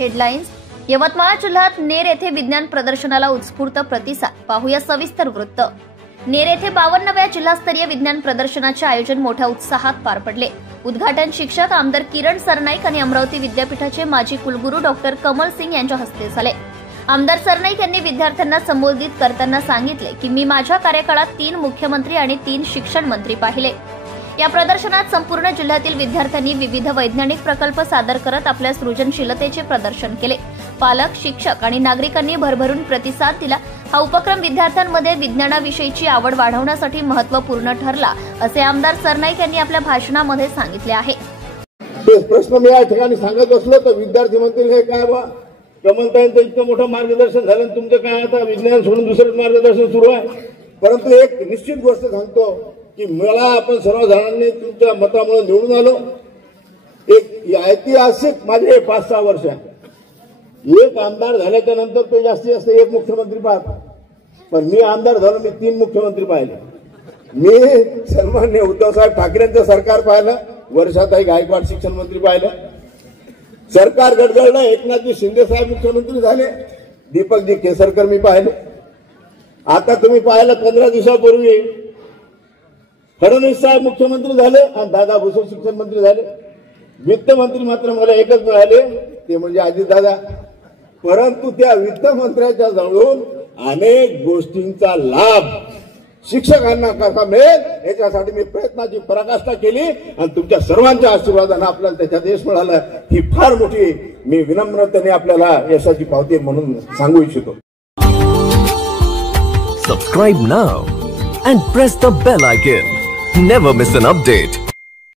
Headlines. Yavatmal जिल्ह्यात नेर येथे विज्ञान प्रदर्शनाला उत्स्फूर्त प्रतिसाद. पाहूया सविस्तर वृत्त. नेर येथे 52व्या जिल्हास्तरीय विज्ञान प्रदर्शनाचे आयोजन मोठ्या उत्साहात पार पडले. उद्घाटन शिक्षक आमदार किरण सरनाईक आणि अमरावती विद्यापीठाचे माजी कुलगुरू डॉक्टर कमल सिंग यांच्या हस्ते झाले. आमदार सरनाईक यांनी विद्यार्थ्यांना संबोधित करताना सांगितले की मी माझ्या कार्यकाळात 3 मुख्यमंत्री आणि 3 शिक्षण मंत्री पाहिले. या प्रदर्शनात संपूर्ण जिल्ह्यातील विद्यार्थ्यांनी विविध वैज्ञानिक प्रकल्प सादर करत आपल्या सृजनशीलतेचे प्रदर्शन केले. पालक, शिक्षक आणि नागरिकांनी भरभरून प्रतिसाद दिला. हा उपक्रम विद्यार्थ्यांमध्ये विज्ञानाविषयीची आवड वाढवण्यासाठी महत्त्वपूर्ण ठरला, असे आमदार सरनाईक यांनी आपल्या भाषणामध्ये सांगितले आहे. प्रश्न मी या ठिकाणी सांगत असलो तर विद्यार्थी म्हणतील हे काय बा, कमलताईंचं इतकं मोठं मार्गदर्शन झालं, तुमचं काय आता विज्ञान सोडून दुसरं मार्गदर्शन सुरू आहे. परंतु एक निश्चित गोष्ट सांगतो की मला आपण सर्वजणांनी तुमच्या मतामुळे निवडून आलो. एक ऐतिहासिक माझे 5-6 वर्ष आहे. एक आमदार झाल्याच्या नंतर ते जास्तीत जास्त 1 मुख्यमंत्री पाहतात, पण मी आमदार झालो, मी 3 मुख्यमंत्री पाहिले. मी सन्माननीय उद्धवसाहेब ठाकरेंचं सरकार पाहिलं, वर्षाताई गायकवाड शिक्षण मंत्री पाहिलं, सरकार गडगडलं, एकनाथजी शिंदे साहेब मुख्यमंत्री झाले, दीपकजी केसरकर मी पाहिले. आता तुम्ही पाहिलं 15 दिवसापूर्वी फडणवीस साहेब मुख्यमंत्री झाले आणि दादा भुसे शिक्षण मंत्री झाले. वित्तमंत्री मात्र मला एकच मिळाले, ते म्हणजे अजितदादा. परंतु त्या वित्तमंत्र्याच्या जवळून अनेक गोष्टींचा लाभ शिक्षकांना कसा मिळेल याच्यासाठी मी प्रयत्नाची पराकाष्ठा केली आणि तुमच्या सर्वांच्या आशीर्वादाने आपल्याला त्याच्यात यश मिळालं. ही फार मोठी मी विनम्रतेने आपल्याला यशाची पावती म्हणून सांगू इच्छितो. Subscribe now and press the bell icon. Never miss an update.